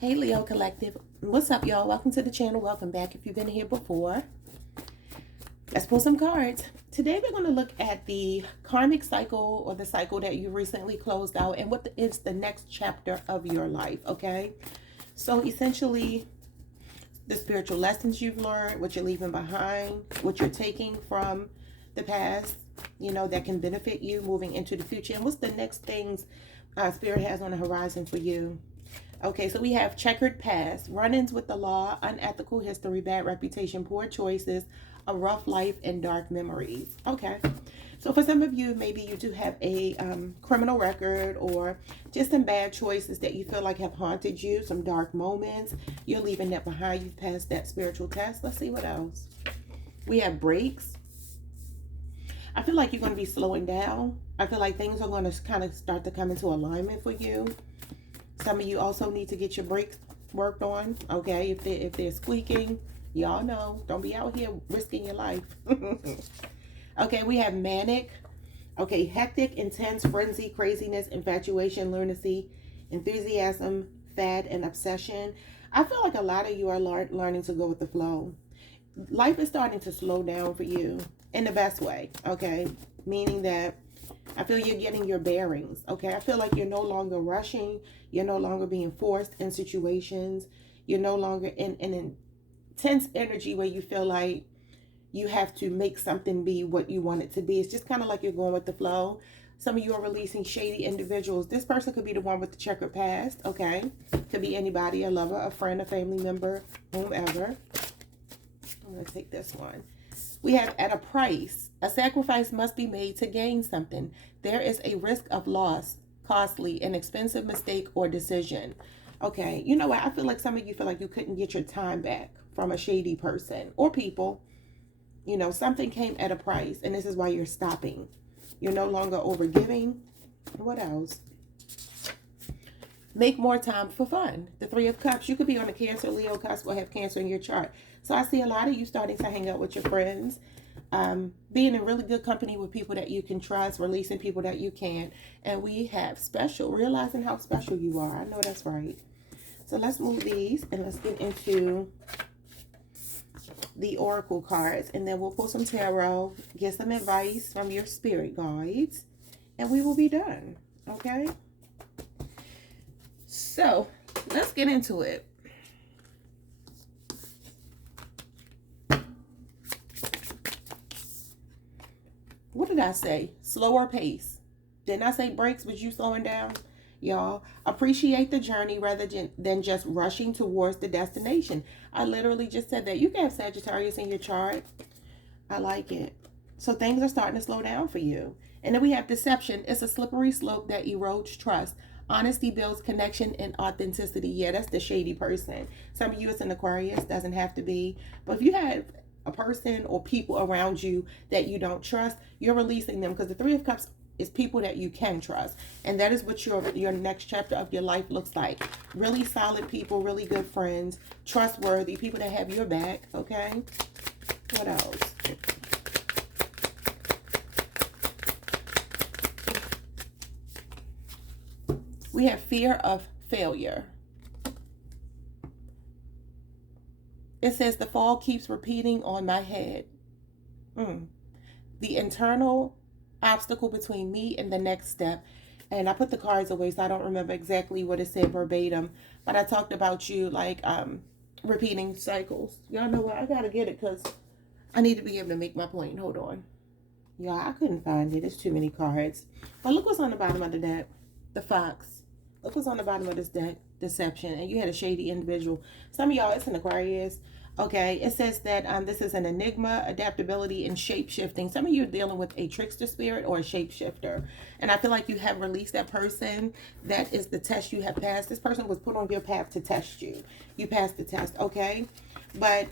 Hey Leo Collective, what's up y'all? Welcome to the channel. Welcome back if you've been here before. Let's pull some cards. Today we're going to look at the karmic cycle, or the cycle that you recently closed out, and what is the next chapter of your life, okay? So essentially, the spiritual lessons you've learned, what you're leaving behind, what you're taking from the past, you know, that can benefit you moving into the future, and what's the next things Spirit has on the horizon for you. Okay, so we have checkered past, run-ins with the law, unethical history, bad reputation, poor choices, a rough life, and dark memories. Okay, so for some of you, maybe you do have a criminal record, or just some bad choices that you feel like have haunted you, some dark moments. You're leaving that behind. You've passed that spiritual test. Let's see what else. We have breaks. I feel like you're going to be slowing down. I feel like things are going to kind of start to come into alignment for you. Some of you also need to get your brakes worked on, okay? If they're squeaking, y'all know, don't be out here risking your life. Okay, we have manic. Okay, hectic, intense, frenzy, craziness, infatuation, lunacy, enthusiasm, fad, and obsession. I feel like a lot of you are learning to go with the flow. Life is starting to slow down for you in the best way, okay? Meaning that I feel you're getting your bearings, okay? I feel like you're no longer rushing. You're no longer being forced in situations. You're no longer in an intense energy where you feel like you have to make something be what you want it to be. It's just kind of like you're going with the flow. Some of you are releasing shady individuals. This person could be the one with the checkered past, okay? Could be anybody, a lover, a friend, a family member, whomever. I'm going to take this one. We have at a price. A sacrifice must be made to gain something. There is a risk of loss, costly, an expensive mistake or decision. Okay, you know what? I feel like some of you feel like you couldn't get your time back from a shady person or people. You know, something came at a price, and this is why you're stopping. You're no longer overgiving. What else? Make more time for fun. The Three of Cups. You could be on a Cancer, Leo cusp, or have Cancer in your chart. So I see a lot of you starting to hang out with your friends, being in really good company with people that you can trust, releasing people that you can't. And we have special, realizing how special you are. I know that's right. So let's move these and let's get into the oracle cards, and then we'll pull some tarot, get some advice from your spirit guides, and we will be done. Okay? So let's get into it. What did I say? Slower pace. Didn't I say breaks? Was you slowing down? Y'all, appreciate the journey rather than just rushing towards the destination. I literally just said that. You can have Sagittarius in your chart. I like it. So things are starting to slow down for you. And then we have deception. It's a slippery slope that erodes trust. Honesty builds connection and authenticity. Yeah, that's the shady person. Some of you, it's an Aquarius. Doesn't have to be. But if you have a person or people around you that you don't trust, you're releasing them, because the Three of Cups is people that you can trust, and that is what your next chapter of your life looks like. Really solid people, really good friends, trustworthy people that have your back. Okay, what else? We have fear of failure. It says the fall keeps repeating on my head. The internal obstacle between me and the next step. And I put the cards away, so I don't remember exactly what it said verbatim, but I talked about you like repeating cycles. Y'all know what? I gotta get it because I need to be able to make my point. Hold on. Y'all, I couldn't find it. There's too many cards. But look what's on the bottom of the deck. The Fox. Look what's on the bottom of this deck. Deception. And you had a shady individual. Some of y'all, it's an Aquarius. Okay, it says that this is an enigma, adaptability, and shape-shifting. Some of you are dealing with a trickster spirit or a shapeshifter. And I feel like you have released that person. That is the test you have passed. This person was put on your path to test you. You passed the test, okay? But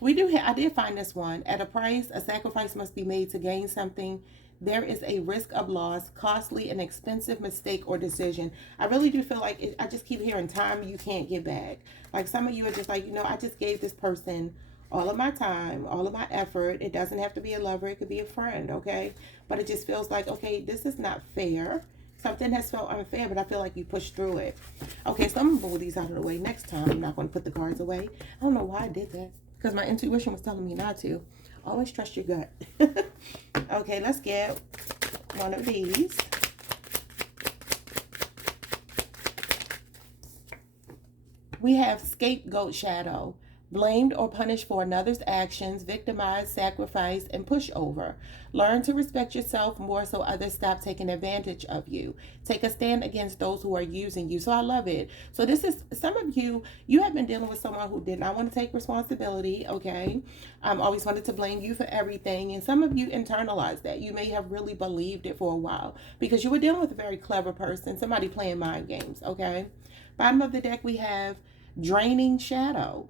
we do I did find this one. At a price, a sacrifice must be made to gain something. There is a risk of loss, costly, an expensive mistake or decision. I really do feel like I just keep hearing time you can't get back. Like some of you are just like, you know, I just gave this person all of my time, all of my effort. It doesn't have to be a lover. It could be a friend, okay? But it just feels like, okay, this is not fair. Something has felt unfair, but I feel like you pushed through it. Okay, so I'm going to move these out of the way. Next time, I'm not going to put the cards away. I don't know why I did that. Because my intuition was telling me not to. Always trust your gut. Okay, let's get one of these. We have scapegoat shadow. Blamed or punished for another's actions, victimized, sacrificed, and pushover. Learn to respect yourself more so others stop taking advantage of you. Take a stand against those who are using you. So I love it. So this is, some of you, you have been dealing with someone who did not want to take responsibility, okay? Always wanted to blame you for everything. And some of you internalized that. You may have really believed it for a while because you were dealing with a very clever person, somebody playing mind games, okay? Bottom of the deck, we have draining shadow.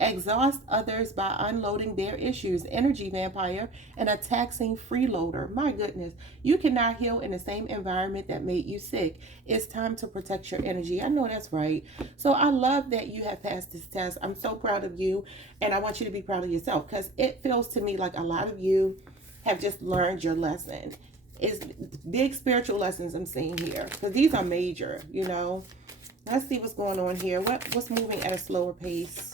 Exhaust others by unloading their issues, energy vampire, and a taxing freeloader. My goodness, you cannot heal in the same environment that made you sick. It's time to protect your energy. I know that's right. So I love that you have passed this test. I'm so proud of you, and I want you to be proud of yourself because it feels to me like a lot of you have just learned your lesson. It's big spiritual lessons I'm seeing here because these are major, you know. Let's see what's going on here. What's moving at a slower pace?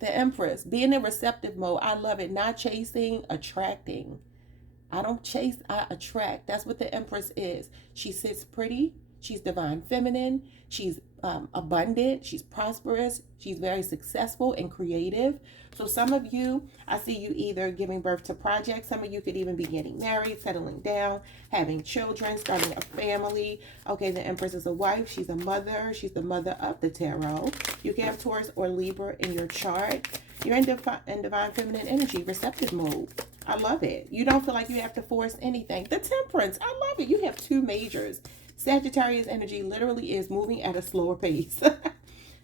The Empress, being in receptive mode. I love it. Not chasing, attracting. I don't chase, I attract. That's what the Empress is. She sits pretty. She's divine feminine. She's abundant. She's prosperous. She's very successful and creative. So some of you, I see you either giving birth to projects. Some of you could even be getting married, settling down, having children, starting a family. Okay, the Empress is a wife. She's a mother. She's the mother of the tarot. You can have Taurus or Libra in your chart. You're in divine feminine energy, receptive mode. I love it. You don't feel like you have to force anything. The Temperance, I love it. You have two majors. Sagittarius energy literally is moving at a slower pace.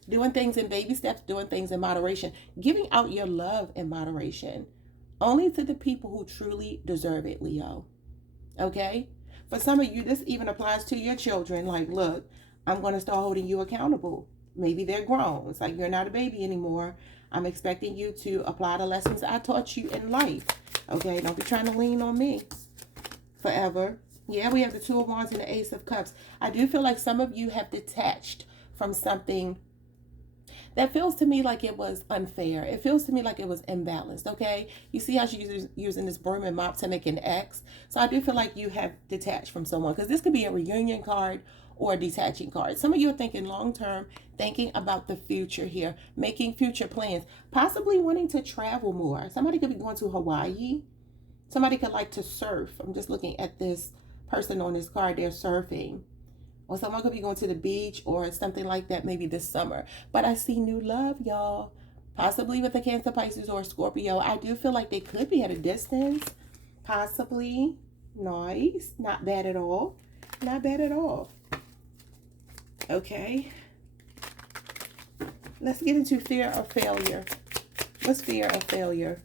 Doing things in baby steps, doing things in moderation. Giving out your love in moderation. Only to the people who truly deserve it, Leo. Okay? For some of you, this even applies to your children. Like, look, I'm going to start holding you accountable. Maybe they're grown. It's like you're not a baby anymore. I'm expecting you to apply the lessons I taught you in life. Okay? Don't be trying to lean on me forever. Yeah, we have the Two of Wands and the Ace of Cups. I do feel like some of you have detached from something that feels to me like it was unfair. It feels to me like it was imbalanced, okay? You see how she's using this broom and mop to make an X? So I do feel like you have detached from someone because this could be a reunion card or a detaching card. Some of you are thinking long-term, thinking about the future here, making future plans, possibly wanting to travel more. Somebody could be going to Hawaii. Somebody could like to surf. I'm just looking at this person on this card. They're surfing. Or someone could be going to the beach or something like that maybe this summer. But I see new love, y'all. Possibly with a Cancer, Pisces, or Scorpio. I do feel like they could be at a distance. Possibly. Nice. Not bad at all. Not bad at all. Okay. Let's get into fear of failure. What's fear of failure?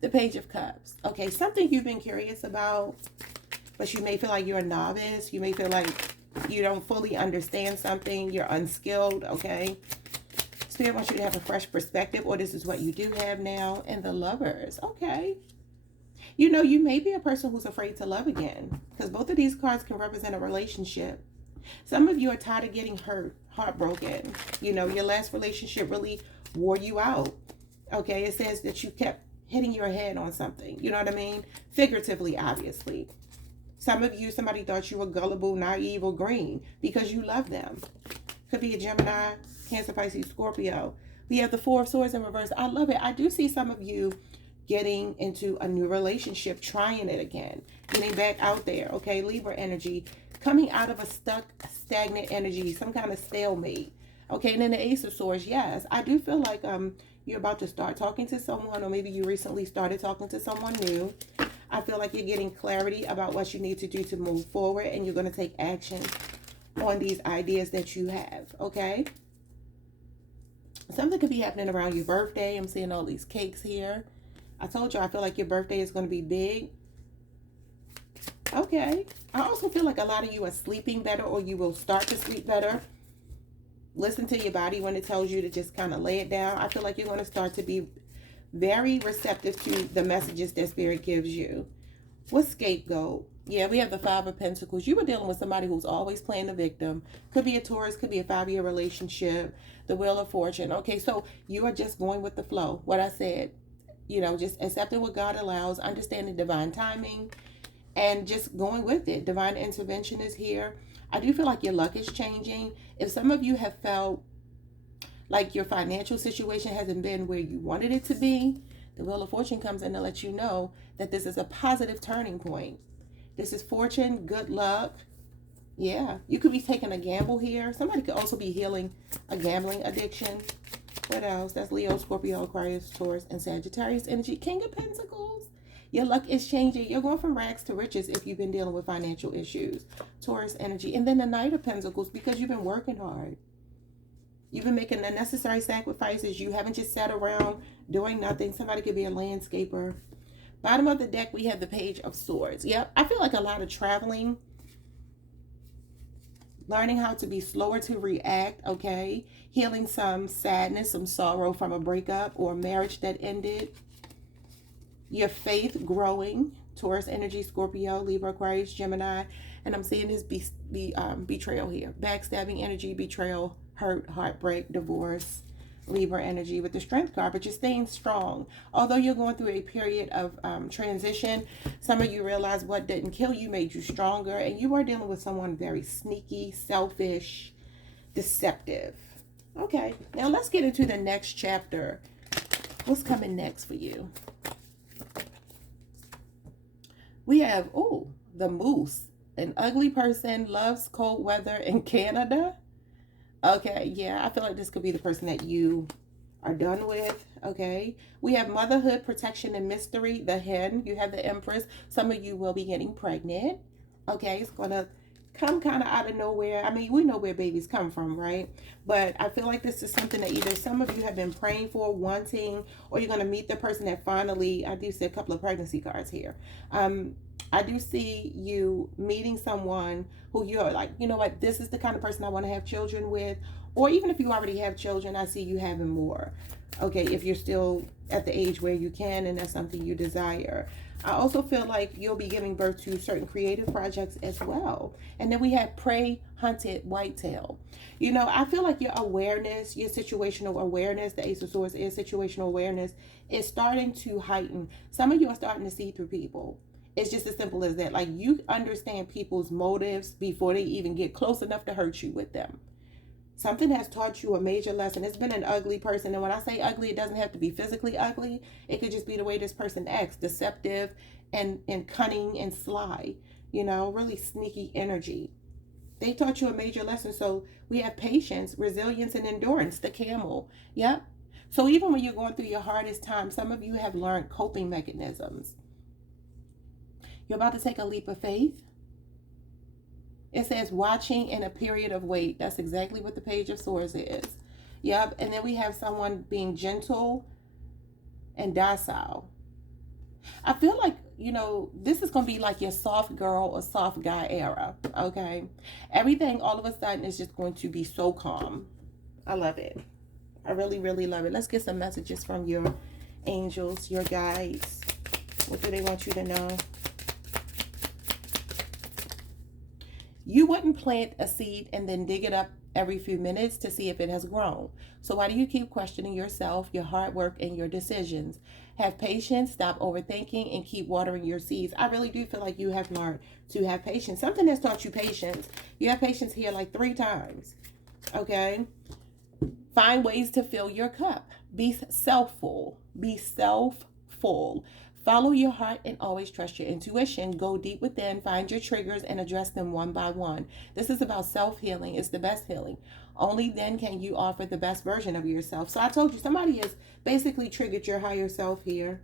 The Page of Cups. Okay, something you've been curious about, but you may feel like you're a novice. You may feel like you don't fully understand something. You're unskilled, okay? Spirit wants you to have a fresh perspective, or this is what you do have now. And the Lovers, okay. You know, you may be a person who's afraid to love again, because both of these cards can represent a relationship. Some of you are tired of getting hurt, heartbroken. You know, your last relationship really wore you out, okay? It says that you kept hitting your head on something. You know what I mean? Figuratively, obviously. Some of you, somebody thought you were gullible, naive, or green because you love them. Could be a Gemini, Cancer, Pisces, Scorpio. We have the Four of Swords in reverse. I love it. I do see some of you getting into a new relationship, trying it again, getting back out there, okay? Libra energy, coming out of a stuck, stagnant energy, some kind of stalemate, okay? And then the Ace of Swords, yes. I do feel like you're about to start talking to someone, or maybe you recently started talking to someone new. I feel like you're getting clarity about what you need to do to move forward, and you're going to take action on these ideas that you have, okay? Something could be happening around your birthday. I'm seeing all these cakes here. I told you I feel like your birthday is going to be big. Okay. I also feel like a lot of you are sleeping better, or you will start to sleep better. Listen to your body when it tells you to just kind of lay it down. I feel like you're going to start to be very receptive to the messages that Spirit gives you. What's scapegoat? Yeah, we have the Five of Pentacles. You were dealing with somebody who's always playing the victim. Could be a Taurus, could be a 5-year relationship. The Wheel of Fortune. Okay, so you are just going with the flow. What I said, you know, just accepting what God allows, understanding divine timing, and just going with it. Divine intervention is here. I do feel like your luck is changing. If some of you have felt like your financial situation hasn't been where you wanted it to be, the Wheel of Fortune comes in to let you know that this is a positive turning point. This is fortune, good luck. Yeah, you could be taking a gamble here. Somebody could also be healing a gambling addiction. What else? That's Leo, Scorpio, Aquarius, Taurus, and Sagittarius energy. King of Pentacles. Your luck is changing. You're going from rags to riches if you've been dealing with financial issues. Taurus energy. And then the Knight of Pentacles, because you've been working hard. You've been making the necessary sacrifices. You haven't just sat around doing nothing. Somebody could be a landscaper. Bottom of the deck, we have the Page of Swords. Yep, I feel like a lot of traveling. Learning how to be slower to react, okay? Healing some sadness, some sorrow from a breakup or a marriage that ended. Your faith growing. Taurus energy, Scorpio, Libra, Aquarius, Gemini. And I'm seeing this betrayal here. Backstabbing energy, betrayal, hurt, heartbreak, divorce. Libra energy with the Strength card, but you're staying strong. Although you're going through a period of transition, some of you realize what didn't kill you made you stronger, and you are dealing with someone very sneaky, selfish, deceptive. Okay, now let's get into the next chapter. What's coming next for you? We have, the Moose. An ugly person loves cold weather in Canada. Okay, yeah, I feel like this could be the person that you are done with, okay? We have motherhood, protection, and mystery, the Hen. You have the Empress. Some of you will be getting pregnant, okay? It's going to come kind of out of nowhere. I mean, we know where babies come from, right? But I feel like this is something that either some of you have been praying for, wanting, or you're going to meet the person that finally, I do see a couple of pregnancy cards here. I do see you meeting someone who you're like, you know what, this is the kind of person I want to have children with. Or even if you already have children, I see you having more. Okay, if you're still at the age where you can and that's something you desire. I also feel like you'll be giving birth to certain creative projects as well. And then we have prey hunted whitetail. You know, I feel like your awareness, your situational awareness, the Ace of Swords is situational awareness, is starting to heighten. Some of you are starting to see through people. It's just as simple as that. Like, you understand people's motives before they even get close enough to hurt you with them. Something has taught you a major lesson. It's been an ugly person. And when I say ugly, it doesn't have to be physically ugly. It could just be the way this person acts. Deceptive and cunning and sly. You know, really sneaky energy. They taught you a major lesson. So we have patience, resilience, and endurance. The Camel. Yep. So even when you're going through your hardest time, some of you have learned coping mechanisms. You're about to take a leap of faith. It says watching in a period of wait. That's exactly what the Page of Swords is. Yep. And then we have someone being gentle and docile. I feel like, you know, this is going to be like your soft girl or soft guy era. Okay. Everything all of a sudden is just going to be so calm. I love it. I really, really love it. Let's get some messages from your angels, your guides. What do they want you to know? You wouldn't plant a seed and then dig it up every few minutes to see if it has grown. So why do you keep questioning yourself, your hard work, and your decisions? Have patience, stop overthinking, and keep watering your seeds. I really do feel like you have learned to have patience. Something has taught you patience. You have patience here like 3 times. Okay? Find ways to fill your cup. Be self-full. Be self-full. Follow your heart and always trust your intuition. Go deep within, find your triggers, and address them one by one. This is about self-healing. It's the best healing. Only then can you offer the best version of yourself. So I told you, somebody has basically triggered your higher self here.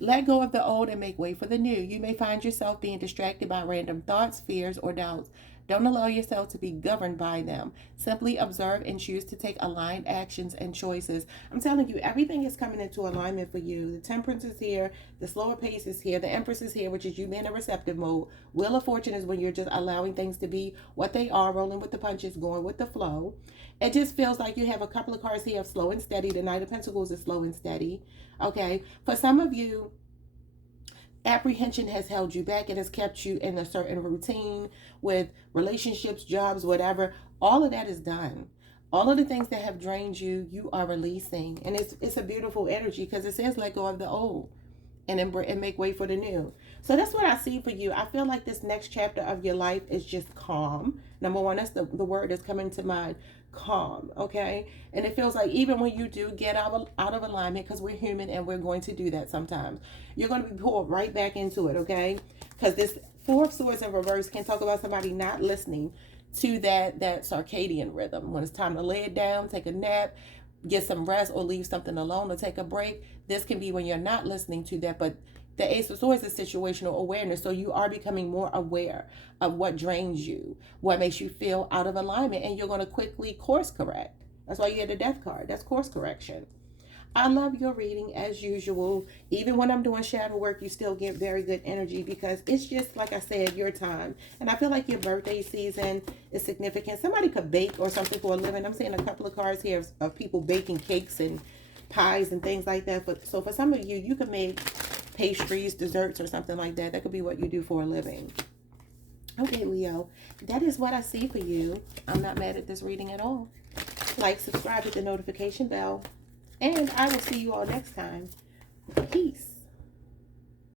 Let go of the old and make way for the new. You may find yourself being distracted by random thoughts, fears, or doubts. Don't allow yourself to be governed by them. Simply observe and choose to take aligned actions and choices. I'm telling you, everything is coming into alignment for you. The Temperance is here. The slower pace is here. The Empress is here, which is you being in receptive mode. Wheel of Fortune is when you're just allowing things to be what they are, rolling with the punches, going with the flow. It just feels like you have a couple of cards here of slow and steady. The Knight of Pentacles is slow and steady. Okay. For some of you, apprehension has held you back. It has kept you in a certain routine with relationships, jobs, whatever. All of that is done. All of the things that have drained you, you are releasing. And it's a beautiful energy because it says let go of the old and make way for the new. So that's what I see for you. I feel like this next chapter of your life is just calm. Number one, that's the word that's coming to mind. Calm, okay? And it feels like even when you do get out of alignment, because we're human and we're going to do that sometimes, you're going to be pulled right back into it, okay? Because this Four of Swords in reverse can talk about somebody not listening to that circadian rhythm. When it's time to lay it down, take a nap, get some rest, or leave something alone, or take a break. This can be when you're not listening to that. But the Ace of Swords is situational awareness. So you are becoming more aware of what drains you, what makes you feel out of alignment, and you're going to quickly course correct. That's why you get the Death card. That's course correction. I love your reading as usual. Even when I'm doing shadow work, you still get very good energy because it's just, like I said, your time. And I feel like your birthday season is significant. Somebody could bake or something for a living. I'm seeing a couple of cards here of people baking cakes and pies and things like that. So for some of you, you could make pastries, desserts, or something like that. That could be what you do for a living. Okay, Leo, that is what I see for you. I'm not mad at this reading at all. Like, subscribe, hit the notification bell. And I will see you all next time. Peace.